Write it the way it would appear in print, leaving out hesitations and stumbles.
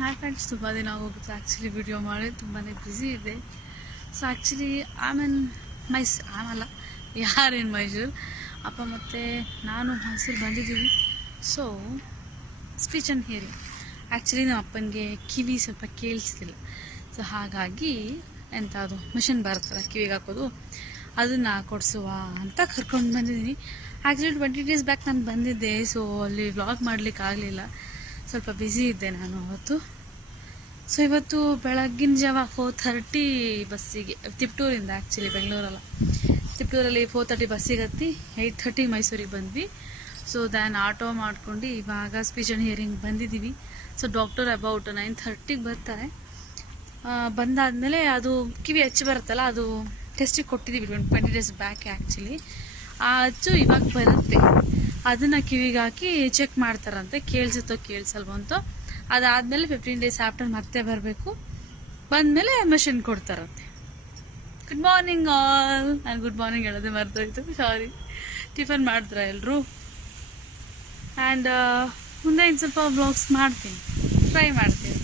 Hi friends, ತುಂಬ ದಿನ ಹೋಗುತ್ತೆ ಆ್ಯಕ್ಚುಲಿ ವಿಡಿಯೋ ಮಾಡಿ, ತುಂಬಾ ಬ್ಯುಸಿ ಇದೆ. ಸೊ ಆ್ಯಕ್ಚುಲಿ ಆಮಲ್ಲ ಯಾರೇನು ಮೈಸೂರು ಅಪ್ಪ ಮತ್ತು ನಾನು ಮೈಸೂರು ಬಂದಿದ್ದೀವಿ. So speech and hearing, actually ನಮ್ಮ ಅಪ್ಪನಿಗೆ ಕಿವಿ ಸ್ವಲ್ಪ ಕೇಳಿಸ್ತಿಲ್ಲ. ಸೊ ಹಾಗಾಗಿ ಎಂಥ ಅದು ಮಿಷನ್ ಬರುತ್ತಲ್ಲ ಕಿವಿಗೆ ಹಾಕೋದು, ಅದನ್ನು ಕೊಡಿಸುವ ಅಂತ ಕರ್ಕೊಂಡು ಬಂದಿದ್ದೀನಿ. ಆ್ಯಕ್ಚುಲಿ 20 days ಬ್ಯಾಕ್ ನಾನು ಬಂದಿದ್ದೆ. ಸೊ ಅಲ್ಲಿ ವ್ಲಾಗ್ ಮಾಡಲಿಕ್ಕೆ ಆಗಲಿಲ್ಲ, ಸ್ವಲ್ಪ ಬ್ಯುಸಿ ಇದ್ದೆ ನಾನು ಅವತ್ತು. ಸೊ ಇವತ್ತು ಬೆಳಗ್ಗಿನ ಜಾವ 4:30 ಬಸ್ಸಿಗೆ, ತಿಪ್ಟೂರಿಂದ, ಆ್ಯಕ್ಚುಲಿ ಬೆಂಗಳೂರಲ್ಲ, ತಿಪ್ಟೂರಲ್ಲಿ 4:30 ಬಸ್ಸಿಗೆ ಹತ್ತಿ 8:30 ಮೈಸೂರಿಗೆ ಬಂದ್ವಿ. ಸೊ ದ್ಯಾನ್ ಆಟೋ ಮಾಡ್ಕೊಂಡು ಇವಾಗ ಸ್ಪೀಚ್ ಆ್ಯಂಡ್ ಹಿಯರಿಂಗ್ ಬಂದಿದ್ದೀವಿ. ಸೊ ಡಾಕ್ಟರ್ ಅಬೌಟ್ 9:30ಗೆ ಬರ್ತಾರೆ. ಬಂದಾದಮೇಲೆ ಅದು ಕಿವಿ ಹಚ್ಚಿ ಬರುತ್ತಲ್ಲ, ಅದು ಟೆಸ್ಟಿಗೆ ಕೊಟ್ಟಿದ್ದೀವಿ 20 days ಬ್ಯಾಕ್. ಆ್ಯಕ್ಚುಲಿ ಆ ಅಚ್ಚು ಇವಾಗ ಬರುತ್ತೆ, ಅದನ್ನು ಕಿವಿಗೆ ಹಾಕಿ ಚೆಕ್ ಮಾಡ್ತಾರಂತೆ, ಕೇಳಿಸುತ್ತೋ ಕೇಳಿಸಲ್ವೋ ಅಂತ. ಅದಾದಮೇಲೆ 15 days ಆಫ್ಟರ್ ಮತ್ತೆ ಬರಬೇಕು. ಬಂದಮೇಲೆ ಮೆಷಿನ್ ಕೊಡ್ತಾರಂತೆ. Good morning all. ನಾನು ಗುಡ್ ಮಾರ್ನಿಂಗ್ ಹೇಳೋದೇ ಮರ್ತೋಯ್ತು, ಸಾರಿ. ಟಿಫನ್ ಮಾಡಿದ್ರ ಎಲ್ಲರೂ? ಆ್ಯಂಡ್ ಮುಂದೆ ಇನ್ನು ಸ್ವಲ್ಪ ವ್ಲಾಗ್ಸ್ ಮಾಡ್ತೀನಿ, ಟ್ರೈ ಮಾಡ್ತೀನಿ.